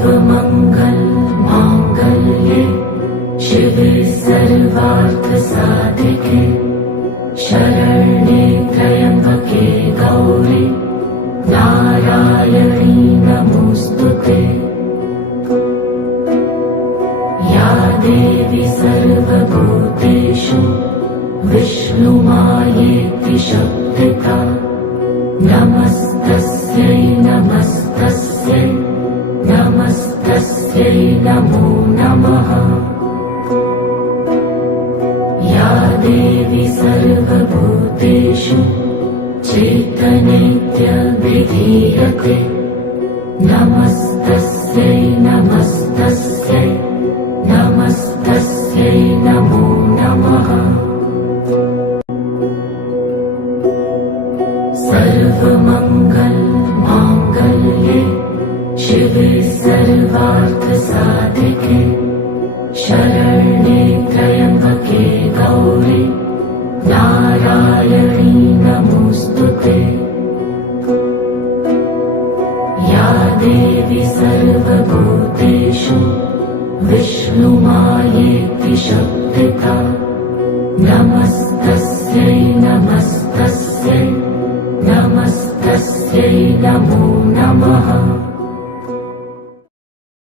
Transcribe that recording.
सर्वमंगल मांगल्ये शिवे सर्वार्थसाधिके शरण्ये त्र्यंबके गौरी नारायणी नमोस्तुते। या देवी सर्वभूतेषु विष्णुमायेति शक्तिता नमस्तस्यै नमस्तस्यै नमस्तस्यै नमो नमः। या देवी सर्वभूतेषु चैतन्यविधीयते नमस्तस्यै नमस्तस्यै नमस्तस्यै नमो नमः। सर्वमंगल मांगल्ये शिवे सर्वार्थसाधिके शरण्ये त्र्यंबके गौरी नारायणी नमोस्तुते। या देवी सर्वभूतेषु विष्णुमायेति शक्तिता नमस्ते